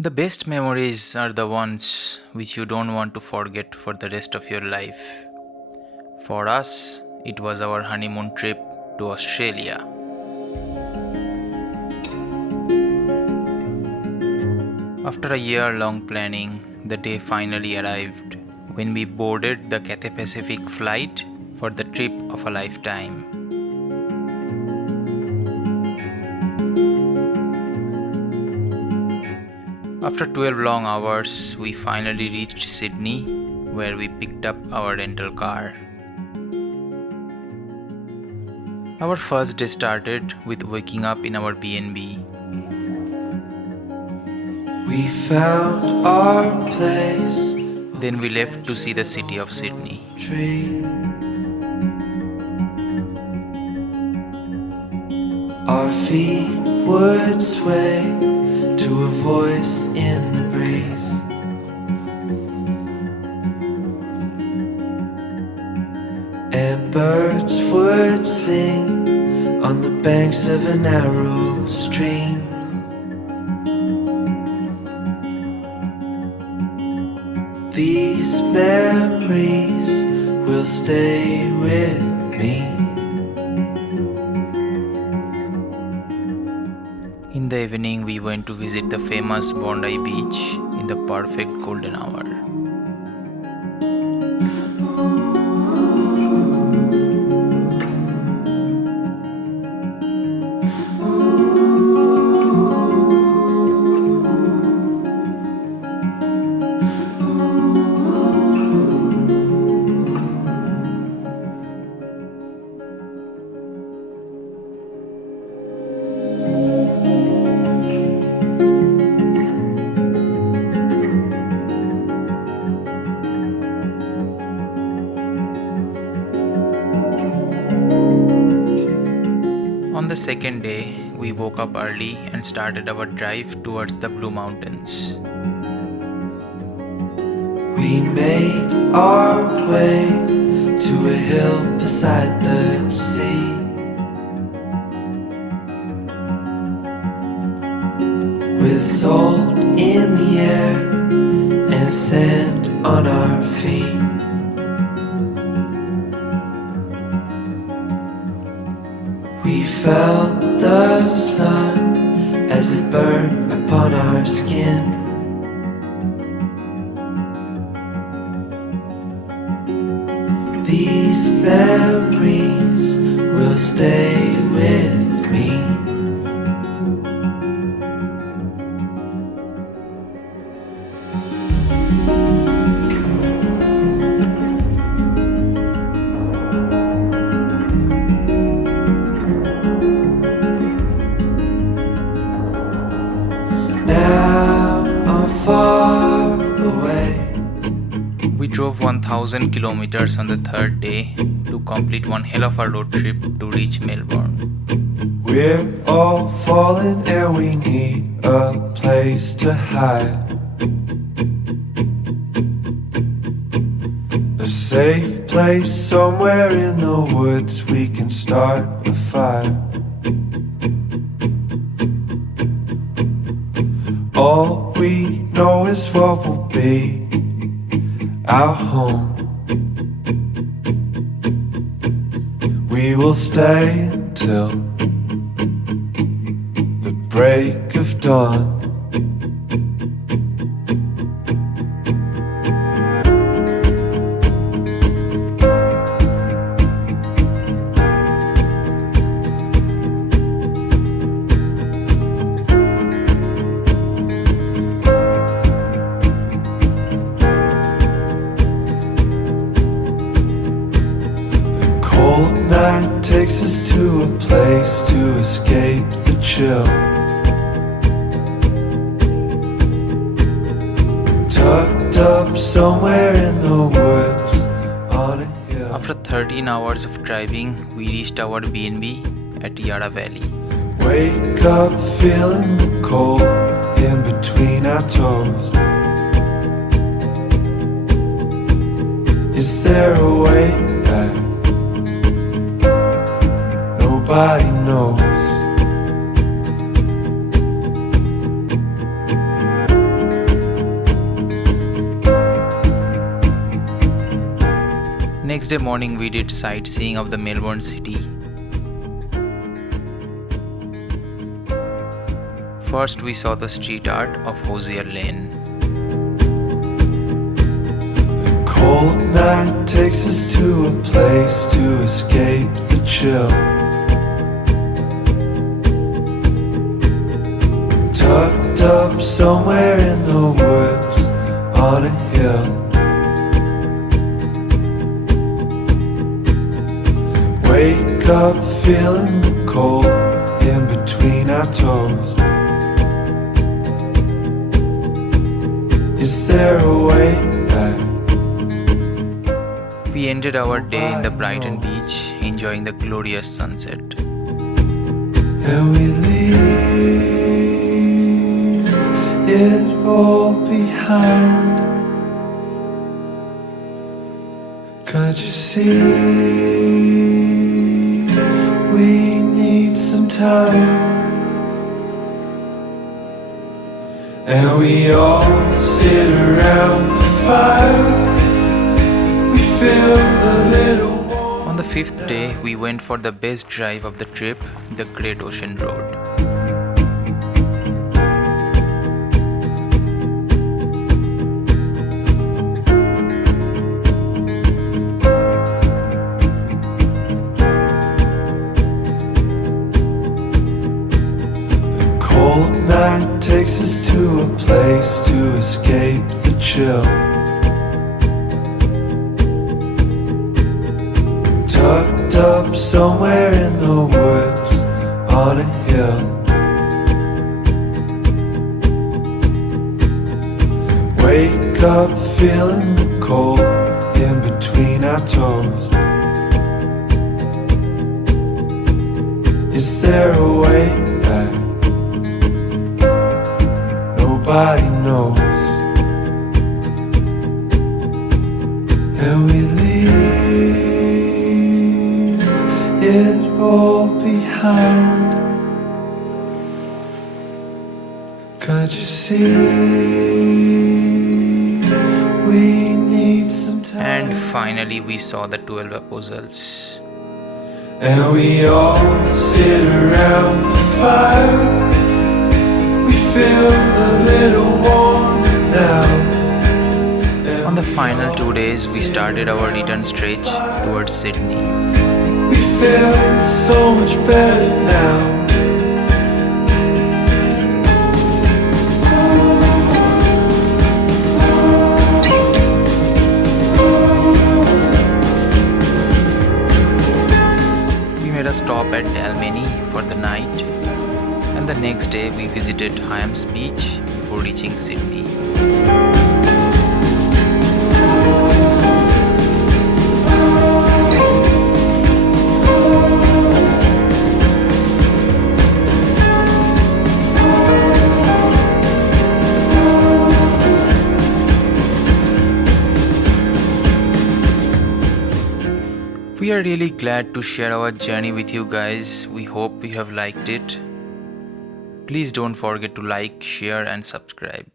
The best memories are the ones which you don't want to forget for the rest of your life. For us, it was our honeymoon trip to Australia. After a year-long planning, the day finally arrived when we boarded the Cathay Pacific flight for the trip of a lifetime. After 12 long hours, we finally reached Sydney, where we picked up our rental car. Our first day started with waking up in our B&B. We found our place. Then we left to see the city of Sydney. Tree. Our feet would sway to a voice in the breeze. And birds would sing on the banks of a narrow stream. These memories will stay with me. In the evening, we went to visit the famous Bondi Beach in the perfect golden hour. On the second day, we woke up early and started our drive towards the Blue Mountains. We made our way to a hill beside the sea. With salt in the air and sand on our feet. We felt the sun as it burned upon our skin. These memories will stay with me. Now I'm far away. We drove 1000 kilometers on the third day to complete one hell of a road trip to reach Melbourne. We're all falling and we need a place to hide. A safe place somewhere in the woods we can start a fire. All we know is what will be our home. We will stay until the break of dawn. Cold night takes us to a place to escape the chill. Tucked up somewhere in the woods on a hill. After 13 hours of driving, we reached our B&B at Yarra Valley. Wake up feeling the cold in between our toes. Is there a way back? Nobody knows. next day morning we did sightseeing of the Melbourne city. First we saw the street art of Hosier Lane. The cold night takes us to a place to escape the chill. Tucked up somewhere in the woods on a hill. Wake up feeling the cold in between our toes. Is there a way back? We ended our day in the Brighton beach, enjoying the glorious sunset. And we leave it all behind. Can't you see we need some time? And we all sit around the fire. We feel a little warm. On the 5th day, we went for the best drive of the trip, the Great Ocean Road. Cold night takes us to a place to escape the chill. Tucked up somewhere in the woods on a hill. Wake up feeling the cold in between our toes. Is there a way back? Nobody knows. And we leave it all behind. Can't you see we need some time? And finally we saw the 12 apostles. And we all sit around the fire. We feel a little warmer now. On the final 2 days, we started our return stretch towards Sydney. We feel so much better now. We made a stop at Dalmeny for the night, and the next day we visited Hyams Beach before reaching Sydney. We are really glad to share our journey with you guys. We hope you have liked it. Please don't forget to like, share and subscribe.